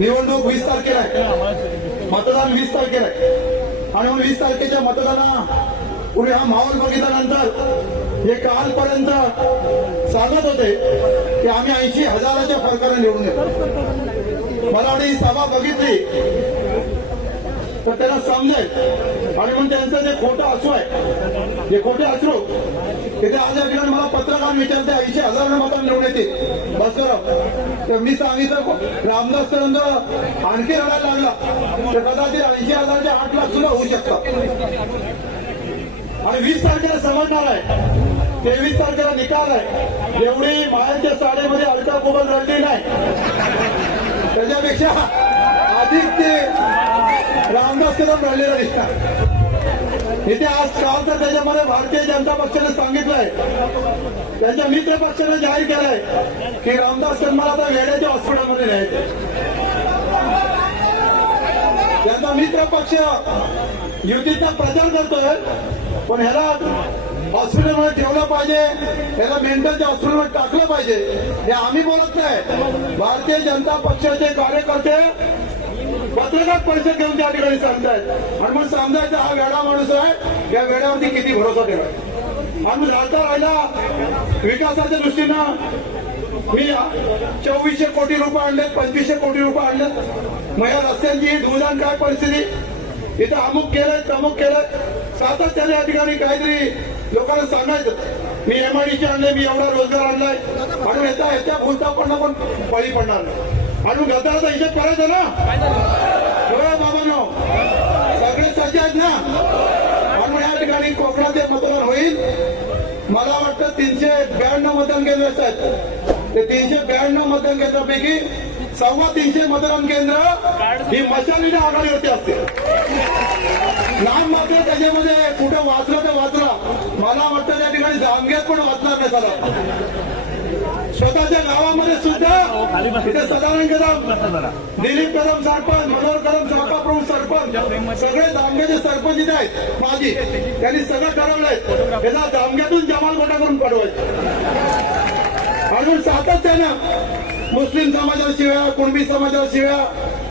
निवडणूक वीस तारखेला आहे. मतदान वीस तारखेला आहे. आणि मग वीस तारखेच्या मतदाना पुढे हा माहोल बघितल्यानंतर हे कालपर्यंत सांगत होते की आम्ही ऐंशी हजाराच्या फरकाने निवडून येतो मला ही सभा बघितली. तर त्यांना समजेल आणि मग त्यांचं जे खोटं असू आहे जे खोटे असू ते आज मला पत्र मला पत्रकार विचारते ऐंशी हजार मतं निवडून येतील बस तर मी सांगितलं रामदास तरंग आणखी रडायला लागला. तर कदाचित ऐंशी हजारचे आठ लाख सुद्धा होऊ शकतात. आणि वीस तारखेला समजणार आहे. तेवीस तारखेला निकाल आहे. एवढी मायांच्या साडेमध्ये अलका कुबल रडली नाही. त्याच्यापेक्षा अधिक ते रामदास कदम रडलेला दिसतात. इथे आज काल तर त्याच्यामध्ये भारतीय जनता पक्षाने सांगितलंय त्यांच्या मित्र पक्षाने जाहीर केलंय की रामदास कदमाला आता वेड्याच्या हॉस्पिटलमध्ये न्यायचं. त्यांचा मित्र पक्ष युतीचा प्रचार करतोय पण ह्याला हॉस्पिटलमध्ये ठेवलं पाहिजे ह्याला मेंटलच्या हॉस्पिटलमध्ये टाकलं पाहिजे. हे आम्ही बोलत नाही. भारतीय जनता पक्षाचे कार्यकर्ते पत्रकार परिषद घेऊन त्या ठिकाणी सांगतायत. आणि मग समजायचं हा वेडा माणूस आहे. या वेड्यावरती किती भरोसा ठेवायचा आम्ही राहता राहिला. विकासाच्या दृष्टीनं मी चोवीसशे कोटी रुपये आणलेत पंचवीसशे कोटी रुपये आणले. मग या रस्त्यांची धुळदाण काय परिस्थिती? इथं अमुक केलंय तमुक केलंय. सातत्याने या ठिकाणी काहीतरी लोकांना सांगायचं. मी एमआयडीचे आणले मी एवढा रोजगार आणलाय. म्हणून येत्या येत्या भूलता पडणं पण बळी पडणार नाही. म्हणून मग गद्दाराचा हिशोब करायचा ना. तीनशे ब्याण्णव मतदान केंद्र आहेत ते तीनशे ब्याण्णव मतदान केंद्रापैकी सव्वा तीनशे मतदान केंद्र ही मशालीने आघाडीवरती असते लांब मात्र त्याच्यामध्ये कुठं वाचलं तर वाचलं. मला वाटतं त्या ठिकाणी जामग्यात पण वाचणार नाही सगळं स्वतःच्या गावामध्ये सुद्धा तिथे सदानंद कदम दिलीप कदम सरपंच मनोहर कदम शाखा प्रमुख सरपंच सगळे दामग्याचे सरपंच इथे आहेत माझी त्यांनी सगळं ठरवलंय. त्याला दामग्यातून जमाल गोटा करून आणि सातत्यानं मुस्लिम समाजाला शिव्या कुणबी समाजाला शिव्या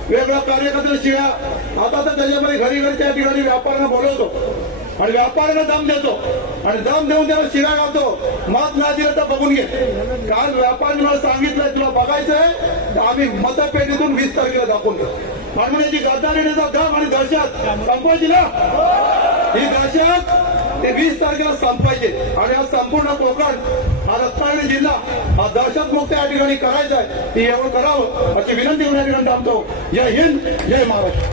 वेगळ्या कार्यकर्त्याला शिव्या. आता तर त्याच्यामध्ये घरी घरी त्या ठिकाणी व्यापाऱ्यांना बोलवतो. आणि व्यापाऱ्यांना दम देतो. आणि दम देऊन त्याला शिरा घालतो. मत नाही दिलं तर बघून घे. काल व्यापारी मला सांगितलंय तुला बघायचंय तर आम्ही मतपेटीतून वीस तारखेला दाखवून देऊ. आणि गद्दारीचा दम आणि दहशत संपवायची ना? ही दहशत ते वीस तारखेला संपायचे आणि हा संपूर्ण कोकण हा रत्नागिरी जिल्हा हा दहशतमुक्त या ठिकाणी करायचा आहे. ती एवढं करावं अशी विनंती करून या ठिकाणी थांबतो. जय हिंद जय महाराष्ट्र.